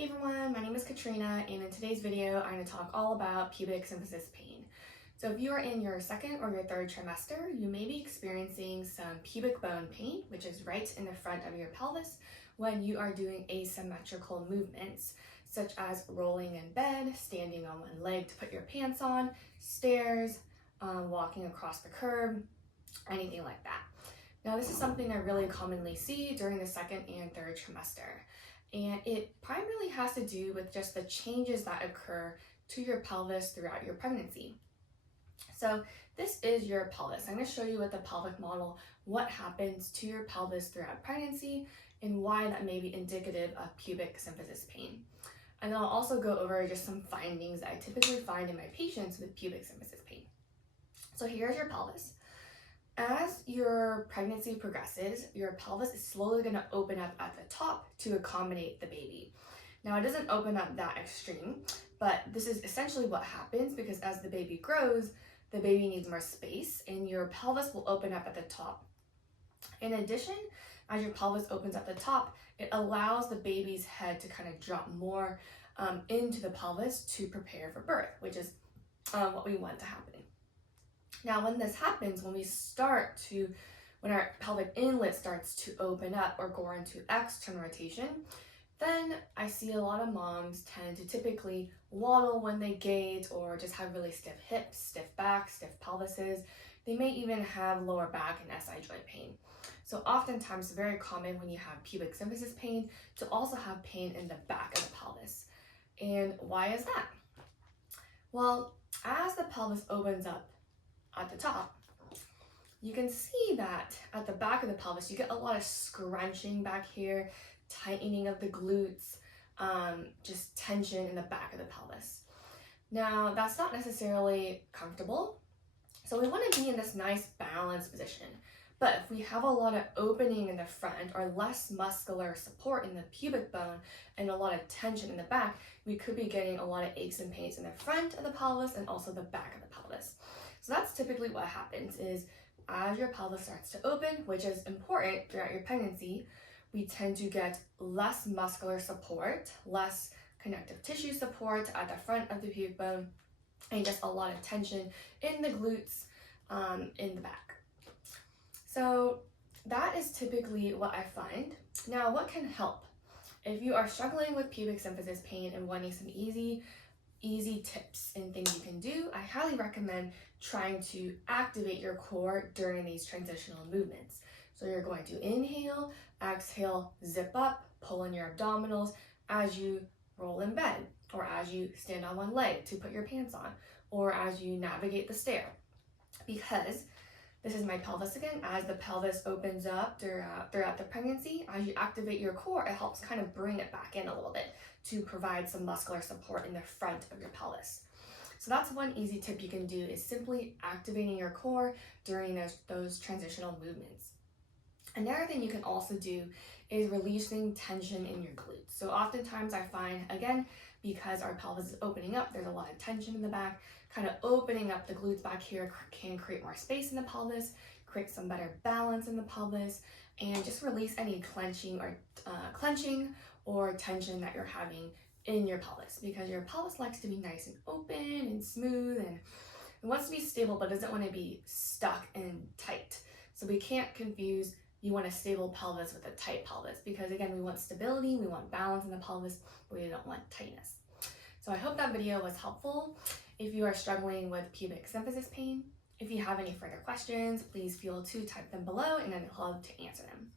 Hey everyone, my name is Katrina, and in today's video I'm going to talk all about pubic symphysis pain. So if you are in your second or your third trimester, you may be experiencing some pubic bone pain, which is right in the front of your pelvis, when you are doing asymmetrical movements, such as rolling in bed, standing on one leg to put your pants on, stairs, walking across the curb, anything like that. Now, this is something I really commonly see during the second and third trimester, and it primarily has to do with just the changes that occur to your pelvis throughout your pregnancy. So this is your pelvis. I'm going to show you with the pelvic model what happens to your pelvis throughout pregnancy and why that may be indicative of pubic symphysis pain. And then I'll also go over just some findings that I typically find in my patients with pubic symphysis pain. So here's your pelvis. As your pregnancy progresses, your pelvis is slowly going to open up at the top to accommodate the baby. Now, it doesn't open up that extreme, but this is essentially what happens because as the baby grows, the baby needs more space and your pelvis will open up at the top. In addition, as your pelvis opens at the top, it allows the baby's head to kind of drop more into the pelvis to prepare for birth, which is what we want to happen. Now, when this happens, when our pelvic inlet starts to open up or go into external rotation, then I see a lot of moms tend to typically waddle when they gait or just have really stiff hips, stiff back, stiff pelvises. They may even have lower back and SI joint pain. So oftentimes it's very common when you have pubic symphysis pain to also have pain in the back of the pelvis. And why is that? Well, as the pelvis opens up at the top, you can see that at the back of the pelvis, you get a lot of scrunching back here, tightening of the glutes, just tension in the back of the pelvis. Now, that's not necessarily comfortable. So we want to be in this nice balanced position. But if we have a lot of opening in the front or less muscular support in the pubic bone and a lot of tension in the back, we could be getting a lot of aches and pains in the front of the pelvis and also the back of the pelvis. So that's typically what happens is as your pelvis starts to open, which is important throughout your pregnancy, we tend to get less muscular support, less connective tissue support at the front of the pubic bone, and just a lot of tension in the glutes, in the back. So that is typically what I find. Now, what can help? If you are struggling with pubic symphysis pain and wanting some easy tips and things you can do, I highly recommend trying to activate your core during these transitional movements. So you're going to inhale, exhale, zip up, pull in your abdominals as you roll in bed, or as you stand on one leg to put your pants on, or as you navigate the stair. Because this is my pelvis again, as the pelvis opens up throughout the pregnancy, as you activate your core, it helps kind of bring it back in a little bit to provide some muscular support in the front of your pelvis. So that's one easy tip you can do is simply activating your core during those transitional movements. Another thing you can also do is releasing tension in your glutes. So oftentimes I find, again, because our pelvis is opening up, there's a lot of tension in the back, kind of opening up the glutes back here can create more space in the pelvis, create some better balance in the pelvis, and just release any clenching or tension that you're having in your pelvis, because your pelvis likes to be nice and open and smooth and it wants to be stable but doesn't want to be stuck and tight. So we can't confuse you want a stable pelvis with a tight pelvis, because again, we want stability, we want balance in the pelvis, but we don't want tightness. So I hope that video was helpful. If you are struggling with pubic symphysis pain, if you have any further questions, please feel to type them below and I'd love to answer them.